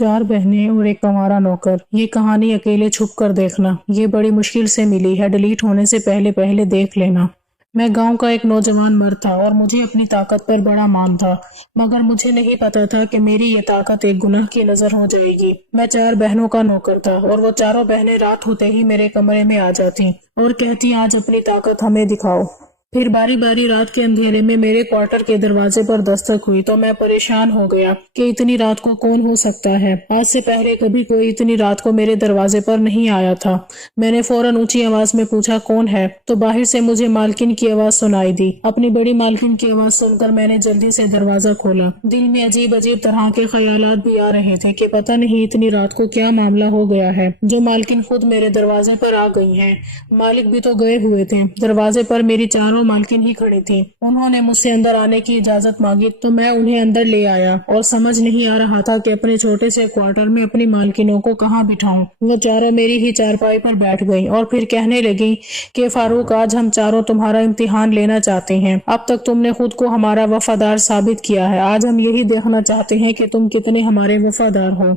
4 बहनें और एक कंवारा नौकर। ये कहानी अकेले छुप कर देखना, ये बड़ी मुश्किल से मिली है, डिलीट होने से पहले पहले देख लेना। मैं गांव का एक नौजवान मर्द था और मुझे अपनी ताकत पर बड़ा मान था, मगर मुझे नहीं पता था कि मेरी ये ताकत एक गुनाह की नजर हो जाएगी। मैं 4 बहनों का नौकर था और वो चारों बहनें रात होते ही मेरे कमरे में आ जाती और कहती, आज अपनी ताकत हमें दिखाओ। फिर बारी बारी रात के अंधेरे में मेरे क्वार्टर के दरवाजे पर दस्तक हुई तो मैं परेशान हो गया कि इतनी रात को कौन हो सकता है। आज से पहले कभी कोई इतनी रात को मेरे दरवाजे पर नहीं आया था। मैंने फौरन ऊंची आवाज में पूछा, कौन है? तो बाहर से मुझे मालकिन की आवाज सुनाई दी। अपनी बड़ी मालकिन की आवाज सुनकर मैंने जल्दी से दरवाजा खोला। दिल में अजीब अजीब तरह के ख्यालात भी आ रहे थे कि पता नहीं इतनी रात को क्या मामला हो गया है जो मालकिन खुद मेरे दरवाजे पर आ गई है। मालिक भी तो गए हुए थे। दरवाजे पर मेरी चारों मालकिन ही खड़ी थी। उन्होंने मुझसे अंदर आने की इजाजत मांगी तो मैं उन्हें अंदर ले आया और समझ नहीं आ रहा था कि अपने छोटे से क्वार्टर में अपनी मालकिनों को कहाँ बिठाऊं। वो चारों मेरी ही चारपाई पर बैठ गईं और फिर कहने लगी कि फारूक, आज हम चारों तुम्हारा इम्तिहान लेना चाहते हैं। अब तक तुमने खुद को हमारा वफादार साबित किया है, आज हम यही देखना चाहते हैं कि तुम कितने हमारे वफादार हो।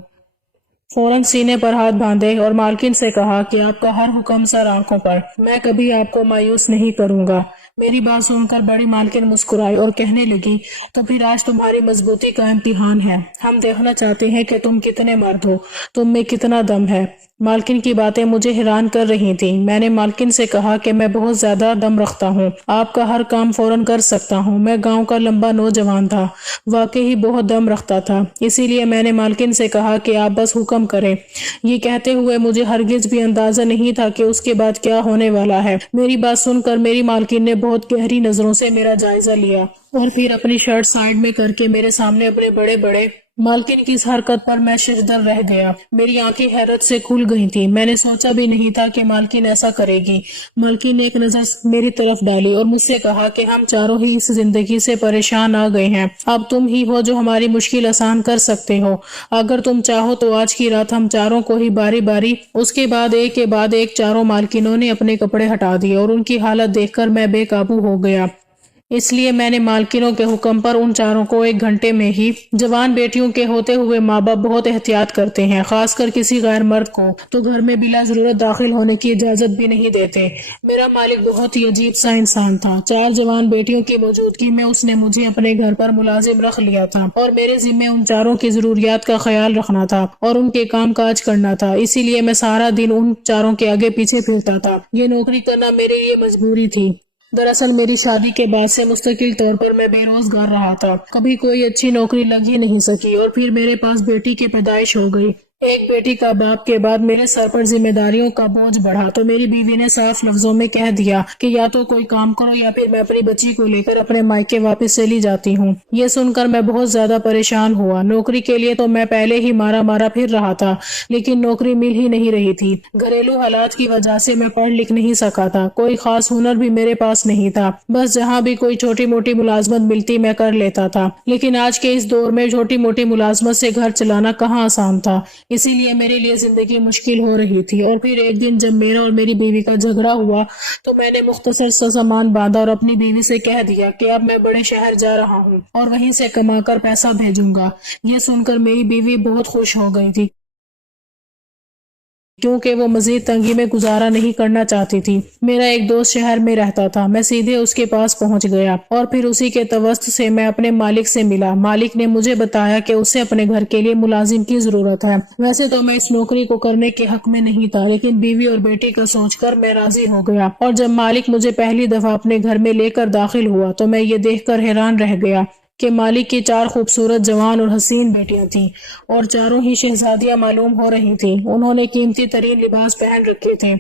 फौरन सीने पर हाथ बांधे और मालकिन से कहा कि आपका हर हुक्म सर आंखों पर, मैं कभी आपको मायूस नहीं करूंगा। मेरी बात सुनकर बड़ी मालकिन मुस्कुराई और कहने लगी, तो फिर आज तुम्हारी मजबूती का इम्तिहान है। हम देखना चाहते हैं कि तुम कितने मर्द हो, तुम में कितना दम है। मालकिन की बातें मुझे हैरान कर रही थी। मैंने मालकिन से कहा कि मैं बहुत ज्यादा दम रखता हूँ, आपका हर काम फौरन कर सकता हूँ। मैं गांव का लंबा नौजवान था, वाकई ही बहुत दम रखता था, इसीलिए मैंने मालकिन से कहा कि आप बस हुक्म करें। ये कहते हुए मुझे हरगिज भी अंदाजा नहीं था कि उसके बाद क्या होने वाला है। मेरी बात सुनकर मेरी मालकिन ने बहुत गहरी नजरों से मेरा जायजा लिया और फिर अपनी शर्ट साइड में करके मेरे सामने अपने बड़े बड़े। मालकिन की इस हरकत पर मैं शिरदर रह गया। मेरी आंखें हैरत से खुल गई थी। मैंने सोचा भी नहीं था कि मालकिन ऐसा करेगी। मालकिन ने एक नजर मेरी तरफ डाली और मुझसे कहा कि हम चारों ही इस जिंदगी से परेशान आ गए हैं। अब तुम ही हो जो हमारी मुश्किल आसान कर सकते हो। अगर तुम चाहो तो आज की रात हम चारों को ही बारी बारी। उसके बाद एक के बाद एक चारों मालकिनों ने अपने कपड़े हटा दिए और उनकी हालत देखकर मैं बेकाबू हो गया। इसलिए मैंने मालकिनों के हुक्म पर उन चारों को 1 घंटे में ही। जवान बेटियों के होते हुए माँ बाप बहुत एहतियात करते हैं, खासकर किसी गैर मर्द को तो घर में बिला जरूरत दाखिल होने की इजाजत भी नहीं देते। मेरा मालिक बहुत ही अजीब सा इंसान था। 4 जवान बेटियों की मौजूदगी में उसने मुझे अपने घर पर मुलाजिम रख लिया था और मेरे जिम्मे उन चारों की जरूरियात का ख्याल रखना था और उनके काम काज करना था। इसीलिए मैं सारा दिन उन चारों के आगे पीछे फिरता था। ये नौकरी करना मेरे लिए मजबूरी थी। दरअसल मेरी शादी के बाद से मुस्तकिल तौर पर मैं बेरोजगार रहा था। कभी कोई अच्छी नौकरी लग ही नहीं सकी और फिर मेरे पास बेटी की पैदाइश हो गई। एक बेटी का बाप के बाद मेरे सर पर जिम्मेदारियों का बोझ बढ़ा तो मेरी बीवी ने साफ लफ्जों में कह दिया कि या तो कोई काम करो या फिर मैं अपनी बच्ची को लेकर अपने मायके वापस चली जाती हूँ। ये सुनकर मैं बहुत ज्यादा परेशान हुआ। नौकरी के लिए तो मैं पहले ही मारा मारा फिर रहा था, लेकिन नौकरी मिल ही नहीं रही थी। घरेलू हालात की वजह से मैं पढ़ लिख नहीं सका था। कोई खास हुनर भी मेरे पास नहीं था। बस जहाँ भी कोई छोटी मोटी मुलाजमत मिलती मैं कर लेता था। लेकिन आज के इस दौर में छोटी मोटी मुलाजमत से घर चलाना कहाँ आसान था। इसीलिए मेरे लिए जिंदगी मुश्किल हो रही थी। और फिर एक दिन जब मेरा और मेरी बीवी का झगड़ा हुआ तो मैंने मुख्तसर सा सामान बांधा और अपनी बीवी से कह दिया कि अब मैं बड़े शहर जा रहा हूँ और वहीं से कमाकर पैसा भेजूंगा। ये सुनकर मेरी बीवी बहुत खुश हो गई थी, क्योंकि वो मजीद तंगी में गुजारा नहीं करना चाहती थी। मेरा एक दोस्त शहर में रहता था। मैं सीधे उसके पास पहुंच गया और फिर उसी के तवस्त से मैं अपने मालिक से मिला। मालिक ने मुझे बताया कि उसे अपने घर के लिए मुलाजिम की जरूरत है। वैसे तो मैं इस नौकरी को करने के हक में नहीं था, लेकिन बीवी और बेटी का सोचकर मैं राजी हो गया। और जब मालिक मुझे पहली दफा अपने घर में लेकर दाखिल हुआ तो मैं ये देखकर हैरान रह गया कि मालिक की 4 खूबसूरत जवान और हसीन बेटियां थीं और चारों ही शहजादियां मालूम हो रही थीं। उन्होंने कीमती तरीन लिबास पहन रखे थे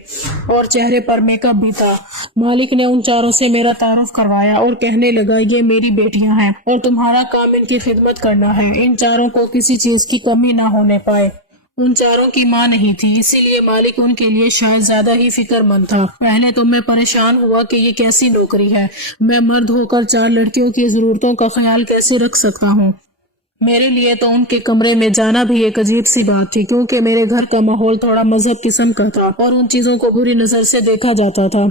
और चेहरे पर मेकअप भी था। मालिक ने उन चारों से मेरा तारुफ करवाया और कहने लगा, ये मेरी बेटियां हैं और तुम्हारा काम इनकी खिदमत करना है। इन चारों को किसी चीज की कमी ना होने पाए। उन चारों की माँ नहीं थी, इसीलिए मालिक उनके लिए शायद ज्यादा ही फिक्रमंद था। पहले तो मैं परेशान हुआ कि ये कैसी नौकरी है। मैं मर्द होकर 4 लड़कियों की जरूरतों का ख्याल कैसे रख सकता हूँ। मेरे लिए तो उनके कमरे में जाना भी एक अजीब सी बात थी, क्योंकि मेरे घर का माहौल थोड़ा मजहब किस्म का था और उन चीजों को बुरी नजर से देखा जाता था।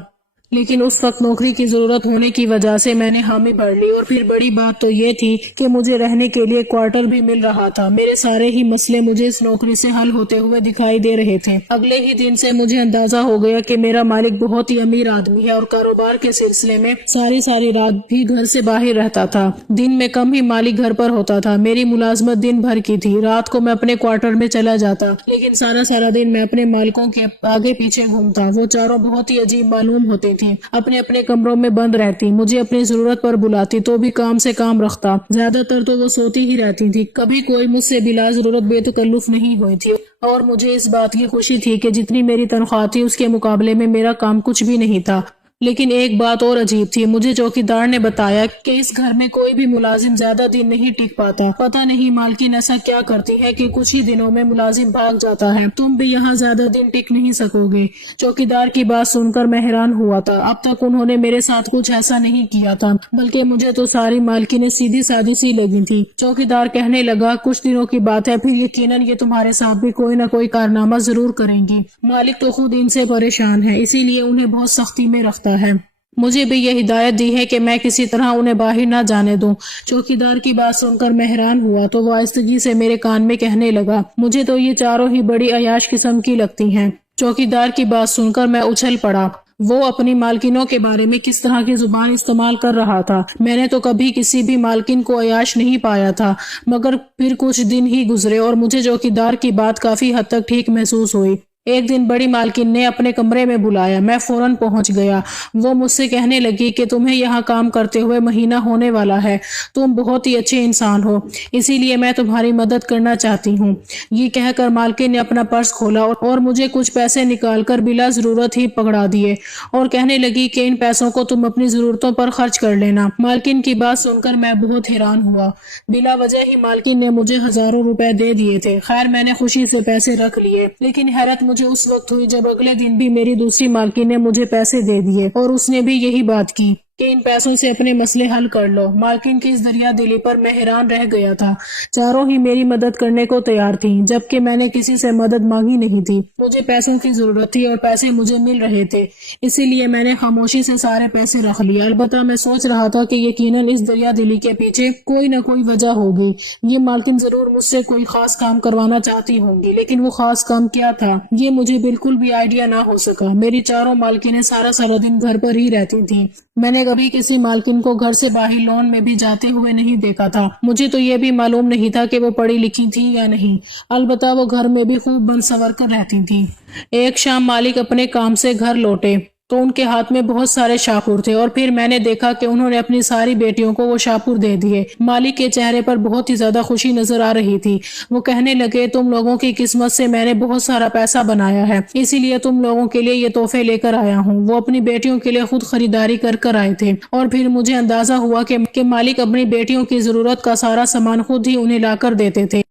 लेकिन उस वक्त नौकरी की जरूरत होने की वजह से मैंने हामी भर ली। और फिर बड़ी बात तो ये थी कि मुझे रहने के लिए क्वार्टर भी मिल रहा था। मेरे सारे ही मसले मुझे इस नौकरी से हल होते हुए दिखाई दे रहे थे। अगले ही दिन से मुझे अंदाजा हो गया कि मेरा मालिक बहुत ही अमीर आदमी है और कारोबार के सिलसिले में सारी रात भी घर से बाहर रहता था। दिन में कम ही मालिक घर पर होता था। मेरी मुलाजमत दिन भर की थी। रात को मैं अपने क्वार्टर में चला जाता, लेकिन सारा दिन मैं अपने मालिकों के आगे पीछे घूमता। वो चारों बहुत ही अजीब मालूम होती थी। अपने अपने कमरों में बंद रहती, मुझे अपनी जरूरत पर बुलाती तो भी काम से काम रखता। ज्यादातर तो वो सोती ही रहती थी। कभी कोई मुझसे बिला जरूरत बेतकल्लुफ नहीं हुई थी। और मुझे इस बात की खुशी थी कि जितनी मेरी तनख्वाह थी उसके मुकाबले में मेरा काम कुछ भी नहीं था। लेकिन एक बात और अजीब थी। मुझे चौकीदार ने बताया कि इस घर में कोई भी मुलाजिम ज्यादा दिन नहीं टिक पाता। पता नहीं मालकिन ऐसा क्या करती है कि कुछ ही दिनों में मुलाजिम भाग जाता है। तुम भी यहाँ ज्यादा दिन टिक नहीं सकोगे। चौकीदार की बात सुनकर मैं हैरान हुआ था। अब तक उन्होंने मेरे साथ कुछ ऐसा नहीं किया था, बल्कि मुझे तो सारी मालकिनें सीधी सादी सी लगी थी। चौकीदार कहने लगा, कुछ दिनों की बात है, फिर यकीनन ये तुम्हारे साथ भी कोई न कोई कारनामा जरूर करेंगी। मालिक तो खुद इनसे परेशान है, इसीलिए उन्हें बहुत सख्ती में रखता है। मुझे भी ये हिदायत दी है कि मैं किसी तरह उन्हें बाहर ना जाने दूं। चौकीदार की बात सुनकर मैं हैरान हुआ तो वो आहिस्तगी से मेरे कान में कहने लगा, मुझे तो ये चारों ही बड़ी अयाश किस्म की लगती हैं। चौकीदार की बात सुनकर मैं उछल पड़ा। वो अपनी मालकिनों के बारे में किस तरह की जुबान इस्तेमाल कर रहा था। मैंने तो कभी किसी भी मालकिन को अयाश नहीं पाया था। मगर फिर कुछ दिन ही गुजरे और मुझे चौकीदार की बात काफी हद तक ठीक महसूस हुई। एक दिन बड़ी मालकिन ने अपने कमरे में बुलाया। मैं फौरन पहुंच गया। वो मुझसे कहने लगी कि तुम्हें यहाँ काम करते हुए महीना होने वाला है। तुम बहुत ही अच्छे इंसान हो, इसीलिए मैं तुम्हारी मदद करना चाहती हूँ। ये कहकर मालकिन ने अपना पर्स खोला और मुझे कुछ पैसे निकालकर बिला जरूरत ही पकड़ा दिए और कहने लगी कि इन पैसों को तुम अपनी जरूरतों पर खर्च कर लेना। मालकिन की बात सुनकर मैं बहुत हैरान हुआ। बिला वजह ही मालकिन ने मुझे हजारों रुपए दे दिए थे। खैर, मैंने खुशी से पैसे रख लिए, लेकिन हैरत मुझे उस वक्त हुई जब अगले दिन भी मेरी दूसरी मालकिन ने मुझे पैसे दे दिए और उसने भी यही बात की कि इन पैसों से अपने मसले हल कर लो। मालकिन की इस दरिया दिली पर मैं हैरान रह गया था। चारों ही मेरी मदद करने को तैयार थी, जबकि मैंने किसी से मदद मांगी नहीं थी। मुझे पैसों की जरूरत थी और पैसे मुझे मिल रहे थे, इसीलिए मैंने खामोशी से सारे पैसे रख लिए। अलबत्ता मैं सोच रहा था कि यकीनन इस दरिया दिली के पीछे कोई न कोई वजह होगी। ये मालकिन जरूर मुझसे कोई खास काम करवाना चाहती होंगी, लेकिन वो खास काम क्या था ये मुझे बिल्कुल भी आइडिया ना हो सका। मेरी चारों मालकिनें सारा दिन घर पर ही रहती थी। मैंने कभी किसी मालकिन को घर से बाहर लॉन में भी जाते हुए नहीं देखा था। मुझे तो ये भी मालूम नहीं था कि वो पढ़ी लिखी थी या नहीं। अलबत्ता वो घर में भी खूब बन सवर कर रहती थी। एक शाम मालिक अपने काम से घर लौटे तो उनके हाथ में बहुत सारे शाहपुर थे और फिर मैंने देखा कि उन्होंने अपनी सारी बेटियों को वो शाहपुर दे दिए। मालिक के चेहरे पर बहुत ही ज्यादा खुशी नजर आ रही थी। वो कहने लगे, तुम लोगों की किस्मत से मैंने बहुत सारा पैसा बनाया है, इसीलिए तुम लोगों के लिए ये तोहफे लेकर आया हूँ। वो अपनी बेटियों के लिए खुद खरीदारी कर आए थे और फिर मुझे अंदाजा हुआ कि मालिक अपनी बेटियों की जरूरत का सारा सामान खुद ही उन्हें लाकर देते थे।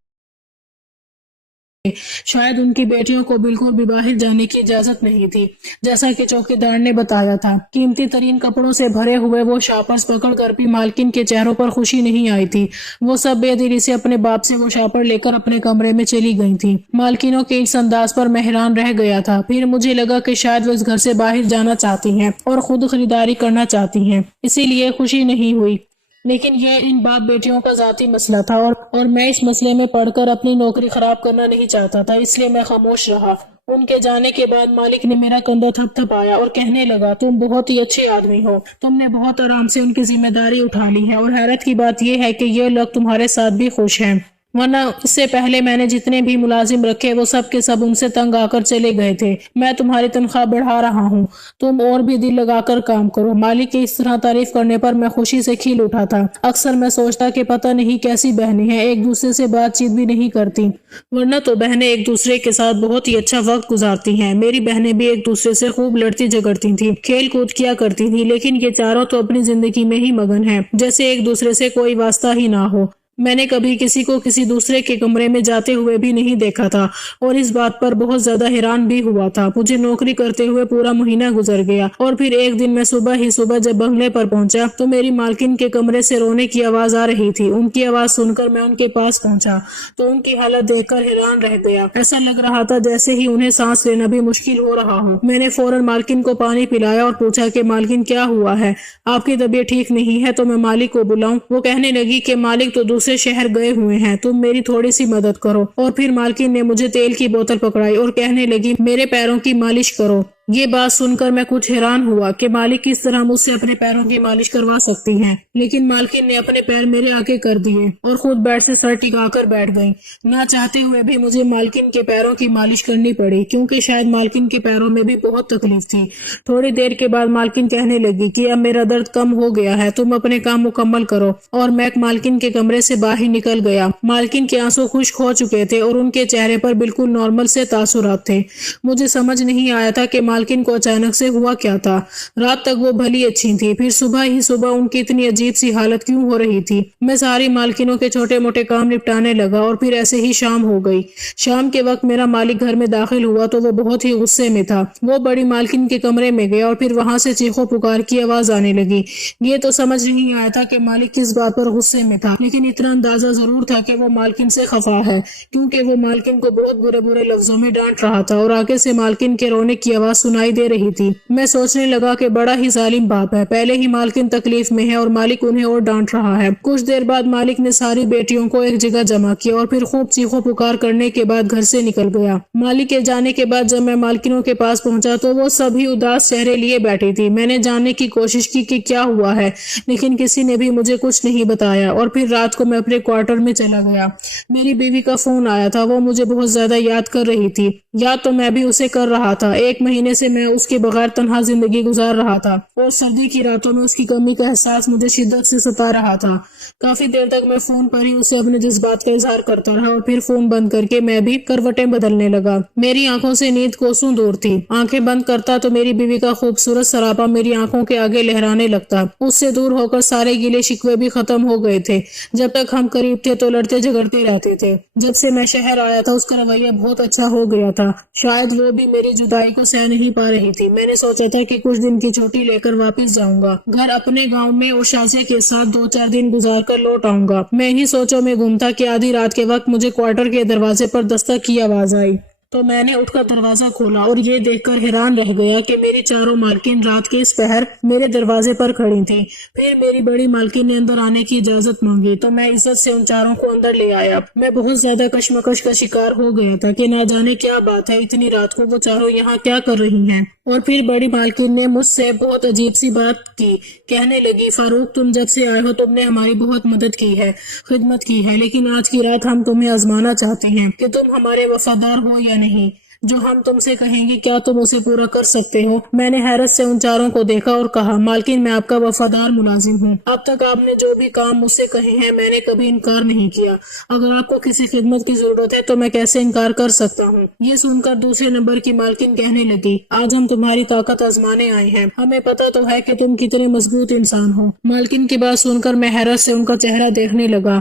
शायद उनकी बेटियों को बिल्कुल भी बाहर जाने की इजाजत नहीं थी, जैसा कि चौकीदार ने बताया था। कीमती तरीन कपड़ों से भरे हुए वो शापर्स पकड़ कर भी मालकिन के चेहरों पर खुशी नहीं आई थी। वो सब बेदिली से अपने बाप से वो शापर लेकर अपने कमरे में चली गई थी। मालकिनों के इस अंदाज पर मैं हैरान रह गया था। फिर मुझे लगा कि शायद वो इस घर से बाहर जाना चाहती हैं और खुद खरीदारी करना चाहती हैं, इसीलिए खुशी नहीं हुई। लेकिन ये इन बाप बेटियों का जाती मसला था और मैं इस मसले में पढ़कर अपनी नौकरी खराब करना नहीं चाहता था, इसलिए मैं खामोश रहा। उनके जाने के बाद मालिक ने मेरा कंधा थपथपाया और कहने लगा, तुम बहुत ही अच्छे आदमी हो। तुमने बहुत आराम से उनकी जिम्मेदारी उठा ली है और हैरत की बात यह है कि ये लोग तुम्हारे साथ भी खुश हैं, वरना इससे पहले मैंने जितने भी मुलाजिम रखे वो सब के सब उनसे तंग आकर चले गए थे। मैं तुम्हारी तनख्वाह बढ़ा रहा हूँ, तुम और भी दिल लगाकर काम करो। मालिक की इस तरह तारीफ करने पर मैं खुशी से खिल उठा था। अक्सर मैं सोचता कि पता नहीं कैसी बहनें हैं, एक दूसरे से बातचीत भी नहीं करती, वरना तो बहनें एक दूसरे के साथ बहुत ही अच्छा वक्त गुजारती हैं। मेरी बहनें भी एक दूसरे से खूब लड़ती झगड़ती थी, खेल कूद किया करती थी, लेकिन ये चारों तो अपनी जिंदगी में ही मगन है, जैसे एक दूसरे से कोई वास्ता ही ना हो। میں نے کبھی کسی کو کسی دوسرے کے کمرے میں جاتے ہوئے بھی نہیں دیکھا تھا اور اس بات پر بہت زیادہ حیران بھی ہوا تھا۔ مجھے نوکری کرتے ہوئے پورا مہینہ گزر گیا اور پھر ایک دن میں صبح جب بنگلے پر پہنچا تو میری مالکن کے کمرے سے رونے کی آواز آ رہی تھی۔ ان کی آواز سن کر میں ان کے پاس پہنچا تو ان کی حالت دیکھ کر حیران رہ گیا۔ ایسا لگ رہا تھا جیسے ہی انہیں سانس لینا بھی مشکل ہو رہا ہو۔ میں نے فوراً مالکن کو پانی پلایا اور پوچھا کہ مالکن کیا ہوا ہے؟ آپ کی طبیعت ٹھیک نہیں ہے تو میں مالک کو بلاؤں؟ وہ کہنے لگی کہ مالک تو دوسرے شہر گئے ہوئے ہیں، تم میری تھوڑی سی مدد کرو۔ اور پھر مالکن نے مجھے تیل کی بوتل پکڑائی اور کہنے لگی میرے پیروں کی مالش کرو۔ یہ بات سن کر میں کچھ حیران ہوا کہ مالک کس طرح مجھ سے اپنے پیروں کی مالش کروا سکتی ہیں، لیکن مالکن نے اپنے پیر میرے آگے کر دیے اور خود بیڈ سے سر ٹکا کر بیٹھ گئی۔ نہ چاہتے ہوئے بھی مجھے مالکن کے پیروں کی مالش کرنی پڑی کیونکہ شاید مالکن کے پیروں میں بھی بہت تکلیف تھی۔ تھوڑی دیر کے بعد مالکن کہنے لگی کہ اب میرا درد کم ہو گیا ہے، تم اپنے کام مکمل کرو، اور میں مالکن کے کمرے سے باہر نکل گیا۔ مالکن کے آنسو خشک ہو چکے تھے اور ان کے چہرے پر بالکل نارمل سے تاثرات تھے۔ مجھے سمجھ نہیں آیا تھا کہ مالکن کو اچانک سے ہوا کیا تھا۔ رات تک وہ بھلی اچھی تھی، پھر صبح ان کی اتنی عجیب سی حالت کیوں ہو رہی تھی؟ میں ساری مالکنوں کے چھوٹے موٹے کام نپٹانے لگا اور پھر ایسے ہی شام ہو گئی۔ شام کے وقت میرا مالک گھر میں داخل ہوا تو وہ بہت ہی غصے میں تھا۔ وہ بڑی مالکن کے کمرے میں گیا اور پھر وہاں سے چیخو پکار کی آواز آنے لگی۔ یہ تو سمجھ نہیں آیا تھا کہ مالک کس بات پر غصے میں تھا، لیکن اتنا اندازہ ضرور تھا کہ وہ مالکن سے خفا ہے، کیونکہ وہ مالکن کو بہت برے لفظوں میں ڈانٹ رہا تھا اور آگے سے مالکن کے رونے کی آواز سنائی دے رہی تھی۔ میں سوچنے لگا کہ بڑا ہی ظالم باپ ہے، پہلے ہی مالکن تکلیف میں ہے اور مالک انہیں اور ڈانٹ رہا ہے۔ کچھ دیر بعد مالک نے ساری بیٹیوں کو ایک جگہ جمع کیا اور پھر خوب چیخو پکار کرنے کے بعد گھر سے نکل گیا۔ مالک کے جانے کے بعد جب میں مالکنوں کے پاس پہنچا تو وہ سبھی اداس چہرے لیے بیٹھی تھی۔ میں نے جاننے کی کوشش کی کہ کیا ہوا ہے، لیکن کسی نے بھی مجھے کچھ نہیں بتایا اور پھر رات کو میں اپنے کوارٹر میں چلا گیا۔ میری بیوی کا فون آیا تھا، وہ مجھے بہت زیادہ یاد کر رہی تھی۔ یاد تو میں بھی اسے کر رہا تھا۔ ایک مہینے سے میں اس کے بغیر تنہا زندگی گزار رہا تھا اور سردی کی راتوں میں اس کی کمی کا احساس مجھے شدت سے ستا رہا تھا۔ کافی دیر تک میں فون پر ہی اسے اپنے جذبات کا اظہار کرتا رہا اور پھر فون بند کر کے میں بھی کروٹیں بدلنے لگا۔ میری آنکھوں سے نیند کوسوں دور تھی۔ آنکھیں بند کرتا تو میری بیوی کا خوبصورت سراپا میری آنکھوں کے آگے لہرانے لگتا۔ اس سے دور ہو کر سارے گیلے شکوے بھی ختم ہو گئے تھے۔ جب تک ہم قریب تھے تو لڑتے جھگڑتے رہتے تھے۔ جب سے میں شہر آیا تھا اس کا رویہ بہت اچھا ہو گیا تھا۔ شاید وہ بھی میری جدائی کو سہ نہیں پا رہی تھی۔ میں نے سوچا تھا کہ کچھ دن کی چھٹی لے کر واپس جاؤں گا گھر اپنے گاؤں میں اور شازیہ کے ساتھ 2-4 دن گزار کر لوٹ آؤں گا۔ میں ہی سوچوں میں گم تھا کہ آدھی رات کے وقت مجھے کوارٹر کے دروازے پر دستک کی آواز آئی تو میں نے اٹھ کر دروازہ کھولا اور یہ دیکھ کر حیران رہ گیا کہ میری چاروں مالکن رات کے اس پہر میرے دروازے پر کھڑی تھی۔ پھر میری بڑی مالکن نے اندر آنے کی اجازت مانگی تو میں عزت سے ان چاروں کو اندر لے آیا۔ میں بہت زیادہ کشمکش کا شکار ہو گیا تھا کہ نہ جانے کیا بات ہے، اتنی رات کو وہ چاروں یہاں کیا کر رہی ہیں۔ اور پھر بڑی مالکن نے مجھ سے بہت عجیب سی بات کی، کہنے لگی فاروق تم جب سے آئے ہو تم نے ہماری بہت مدد کی ہے، خدمت کی ہے، لیکن آج کی رات ہم تمہیں آزمانا چاہتے ہیں کہ تم ہمارے وفادار ہو یا نہیں۔ جو ہم تم سے کہیں گے کیا تم اسے پورا کر سکتے ہو؟ میں نے حیرت سے ان چاروں کو دیکھا اور کہا مالکن میں آپ کا وفادار ملازم ہوں۔ اب تک آپ نے جو بھی کام مجھ سے کہے ہیں میں نے کبھی انکار نہیں کیا۔ اگر آپ کو کسی خدمت کی ضرورت ہے تو میں کیسے انکار کر سکتا ہوں؟ یہ سن کر دوسرے نمبر کی مالکن کہنے لگی آج ہم تمہاری طاقت آزمانے آئے ہیں، ہمیں پتہ تو ہے کہ تم کتنے مضبوط انسان ہو۔ مالکن کی بات سن کر میں حیرت سے ان کا چہرہ دیکھنے لگا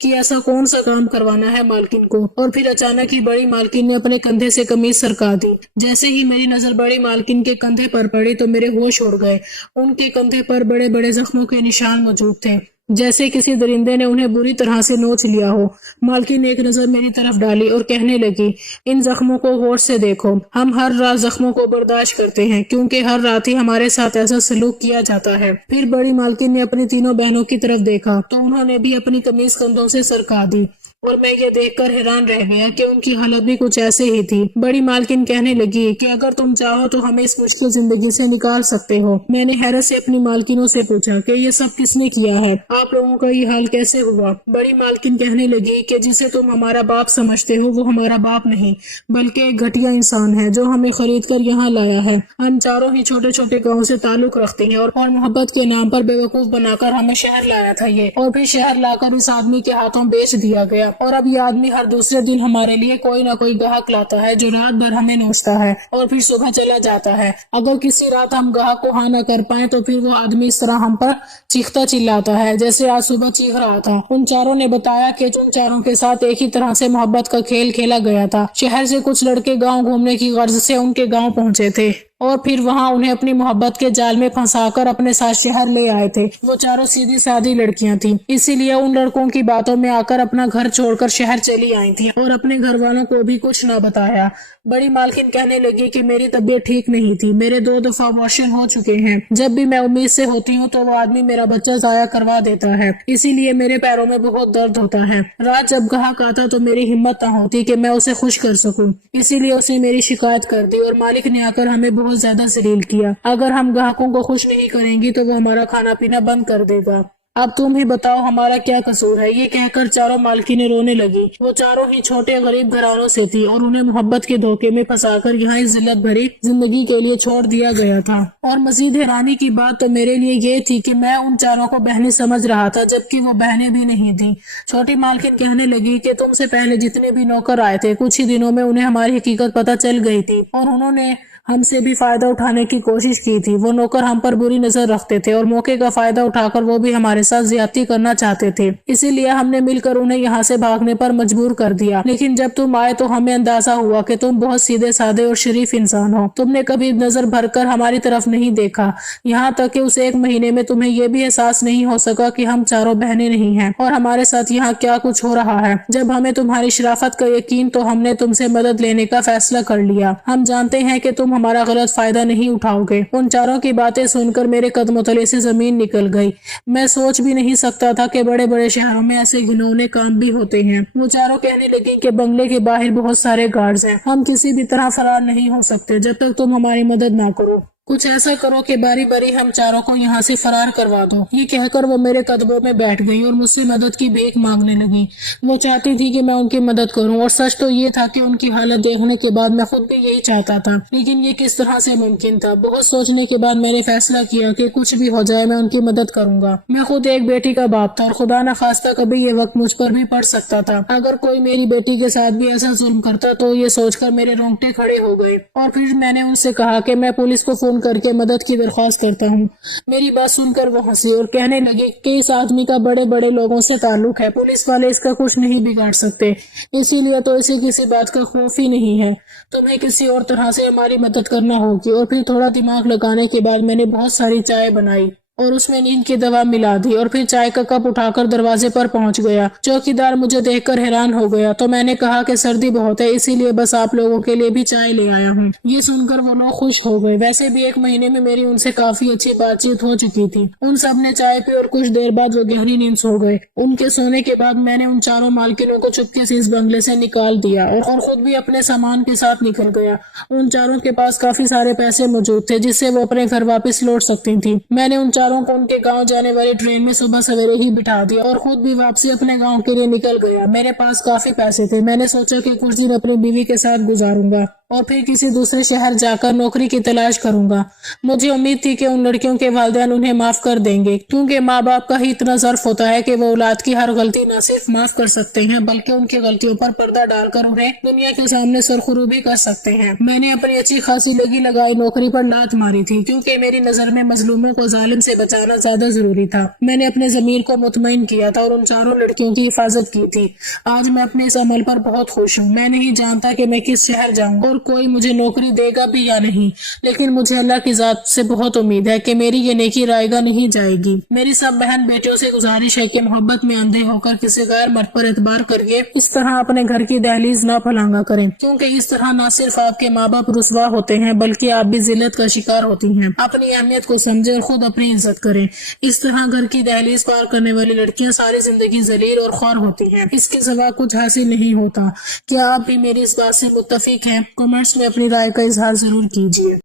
کہ ایسا کون سا کام کروانا ہے مالکن کو۔ اور پھر اچانک ہی بڑی مالکن نے اپنے کندھے سے قمیض سرکا دی۔ جیسے ہی میری نظر بڑی مالکن کے کندھے پر پڑی تو میرے ہوش اڑ گئے۔ ان کے کندھے پر بڑے زخموں کے نشان موجود تھے، جیسے کسی درندے نے انہیں بری طرح سے نوچ لیا ہو۔ مالکن نے ایک نظر میری طرف ڈالی اور کہنے لگی ان زخموں کو غور سے دیکھو، ہم ہر رات زخموں کو برداشت کرتے ہیں کیونکہ ہر رات ہی ہمارے ساتھ ایسا سلوک کیا جاتا ہے۔ پھر بڑی مالکن نے اپنی تینوں بہنوں کی طرف دیکھا تو انہوں نے بھی اپنی قمیض کندھوں سے سرکا دی اور میں یہ دیکھ کر حیران رہ گیا کہ ان کی حالت بھی کچھ ایسے ہی تھی۔ بڑی مالکن کہنے لگی کہ اگر تم چاہو تو ہمیں اس مشکل زندگی سے نکال سکتے ہو۔ میں نے حیرت سے اپنی مالکنوں سے پوچھا کہ یہ سب کس نے کیا ہے، آپ لوگوں کا یہ حال کیسے ہوا؟ بڑی مالکن کہنے لگی کہ جسے تم ہمارا باپ سمجھتے ہو وہ ہمارا باپ نہیں بلکہ ایک گھٹیا انسان ہے جو ہمیں خرید کر یہاں لایا ہے۔ ہم چاروں ہی چھوٹے گاؤں سے تعلق رکھتے ہیں اور محبت کے نام پر بیوقوف بنا کر ہمیں شہر لایا تھا یہ، اور پھر شہر لا کر اس آدمی کے ہاتھوں بیچ دیا گیا۔ और अब ये आदमी हर दूसरे दिन हमारे लिए कोई ना कोई ग्राहक लाता है जो रात भर हमें नोचता है और फिर सुबह चला जाता है। अगर किसी रात हम ग्राहक को हाँ न कर पाए तो फिर वो आदमी इस तरह हम पर चीखता चिल्लाता है जैसे आज सुबह चीख रहा था। उन चारों ने बताया कि उन चारों के साथ एक ही तरह से मोहब्बत का खेल खेला गया था। शहर से कुछ लड़के गांव घूमने की गर्ज से उनके गांव पहुंचे थे और फिर वहां उन्हें अपनी मोहब्बत के जाल में फंसाकर अपने साथ शहर ले आए थे। वो चारों सीधी सादी लड़कियां थीं, इसीलिए उन लड़कों की बातों में आकर अपना घर छोड़कर शहर चली आई थी और अपने घर वालों को भी कुछ न बताया। बड़ी मालकिन कहने लगी कि मेरी तबीयत ठीक नहीं थी, मेरे 2 दफा अबॉर्शन हो चुके हैं। जब भी मैं उम्मीद से होती हूँ तो वो आदमी मेरा बच्चा जाया करवा देता है, इसीलिए मेरे पैरों में बहुत दर्द होता है। रात जब ग्राहक आता तो मेरी हिम्मत न होती कि मैं उसे खुश कर सकूं, इसीलिए उसने मेरी शिकायत कर दी और मालिक ने आकर हमें बहुत ज्यादा जलील किया। अगर हम ग्राहकों को खुश नहीं करेंगी तो वो हमारा खाना पीना बंद कर देगा। अब तुम ही बताओ हमारा क्या कसूर है। ये कहकर चारों मालकिनें रोने लगी। वो चारों ही छोटे गरीब घरानों से थी और उन्हें मोहब्बत के धोखे में फंसाकर यहाँ इस जिल्लत भरी जिंदगी के लिए छोड़ दिया गया था। और मजीद हैरानी की बात तो मेरे लिए ये थी कि मैं उन चारों को बहनें समझ रहा था जबकि वो बहनें भी नहीं थी। छोटी मालकिन कहने लगी कि तुमसे पहले जितने भी नौकर आए थे कुछ ही दिनों में उन्हें हमारी हकीकत पता चल गई थी और उन्होंने हमसे भी फायदा उठाने की कोशिश की थी। वो नौकर हम पर बुरी नजर रखते थे और मौके का फायदा उठाकर वो भी हमारे साथ ज्यादती करना चाहते थे, इसीलिए हमने मिलकर उन्हें यहाँ से भागने पर मजबूर कर दिया। लेकिन जब तुम आए तो हमें अंदाजा हुआ कि तुम बहुत सीधे साधे और शरीफ इंसान हो। तुमने कभी नजर भरकर हमारी तरफ नहीं देखा, यहाँ तक कि उस 1 महीने में तुम्हें यह भी एहसास नहीं हो सका कि हम चारों बहनें नहीं हैं और हमारे साथ यहाँ क्या कुछ हो रहा है। जब हमें तुम्हारी शराफत का यकीन तो हमने तुमसे मदद लेने का फैसला कर लिया। हम जानते हैं कि तुम हमारा गलत फायदा नहीं उठाओगे। उन चारों की बातें सुनकर मेरे कदमों तले से जमीन निकल गई। मैं सोच भी नहीं सकता था कि बड़े बड़े शहरों में ऐसे घिनौने काम भी होते हैं। वो चारों कहने लगी कि बंगले के बाहर बहुत सारे गार्ड्स हैं, हम किसी भी तरह फरार नहीं हो सकते जब तक तुम हमारी मदद ना करो। कुछ ऐसा करो कि बारी बारी हम चारों को यहाँ से फरार करवा दो। ये कहकर वो मेरे कदमों में बैठ गई और मुझसे मदद की भीख मांगने लगी। वो चाहती थी कि मैं उनकी मदद करूं और सच तो ये था कि उनकी हालत देखने के बाद मैं खुद भी यही चाहता था, लेकिन ये किस तरह से मुमकिन था। बहुत सोचने के बाद मैंने फैसला किया कि कुछ भी हो जाए मैं उनकी मदद करूंगा। मैं खुद एक बेटी का बाप था और खुदा न खास्ता कभी ये वक्त मुझ पर भी पड़ सकता था। अगर कोई मेरी बेटी के साथ भी ऐसा जुल्म करता तो ये सोचकर मेरे रोंगटे खड़े हो गए और फिर मैंने उनसे कहा कि मैं पुलिस को फोन करके मदद की दरख्वास्त करता हूँ। मेरी बात सुनकर वो हंसी और कहने लगे कि इस आदमी का बड़े बड़े लोगों से ताल्लुक है, पुलिस वाले इसका कुछ नहीं बिगाड़ सकते, इसीलिए तो इसे किसी बात का खौफ ही नहीं है। तुम्हें किसी और तरह से हमारी मदद करना होगी। और फिर थोड़ा दिमाग लगाने के बाद मैंने बहुत सारी चाय बनाई और उसमें नींद की दवा मिला दी और फिर चाय का कप उठाकर दरवाजे पर पहुंच गया। चौकीदार मुझे देखकर हैरान हो गया तो मैंने कहा कि सर्दी बहुत है, इसीलिए बस आप लोगों के लिए भी चाय ले आया हूँ। ये सुनकर वो लोग खुश हो गए। वैसे भी 1 महीने में मेरी उनसे काफी अच्छी बातचीत हो चुकी थी। उन सब ने चाय पी और कुछ देर बाद वो गहरी नींद सो गए। उनके सोने के बाद मैंने उन चारों मालकिनों को चुपके से इस बंगले से निकाल दिया और खुद भी अपने सामान के साथ निकल गया। उन चारों के पास काफी सारे पैसे मौजूद थे जिससे वो अपने घर वापस लौट सकती थी। मैंने उन चारों को उनके गांव जाने वाली ट्रेन में सुबह सवेरे ही बिठा दिया और खुद भी वापसी अपने गांव के लिए निकल गया। मेरे पास काफी पैसे थे। मैंने सोचा कि कुछ दिन अपनी बीवी के साथ गुजारूंगा और फिर किसी दूसरे शहर जाकर नौकरी की तलाश करूंगा। मुझे उम्मीद थी कि उन लड़कियों के वालिदैन उन्हें माफ कर देंगे, क्योंकि माँ बाप का ही इतना ज़र्फ होता है कि वो औलाद की हर गलती न सिर्फ माफ कर सकते हैं बल्कि उनकी गलतियों पर पर्दा डालकर उन्हें दुनिया के सामने सरखुरू भी कर सकते हैं। मैंने अपनी अच्छी खासी लगी लगाई नौकरी पर लात मारी थी, क्योंकि मेरी नजर में मजलूमों को जालिम से बचाना ज्यादा जरूरी था। मैंने अपने जमीर को मुतमईन किया था और उन चारों लड़कियों की हिफाजत की थी। आज मैं अपने इस अमल पर बहुत खुश हूँ। मैं नहीं जानता कि मैं किस शहर जाऊँ और कोई मुझे नौकरी देगा भी या नहीं, लेकिन मुझे अल्लाह की जात से बहुत उम्मीद है कि मेरी ये नेकी रायगा नहीं जाएगी। मेरी सब बहन बेटियों से गुजारिश है कि मोहब्बत में अंधे होकर किसी गैर मर्द पर एतबार करके इस तरह अपने घर की दहलीज ना फलांगा करें, क्योंकि इस तरह न सिर्फ आपके माँ बाप रुसवा होते हैं बल्कि आप भी जिल्लत का शिकार होती हैं। अपनी अहमियत को समझे और खुद अपनी इज्जत करें। इस तरह घर की दहलीज पार करने वाली लड़कियां सारी जिंदगी जलील और ख्वार होती हैं। इसके सिवा कुछ हासिल नहीं होता। क्या आप भी मेरी इस बात से मुत्तफिक हैं? कमेंट्स में अपनी राय का इजहार जरूर कीजिए।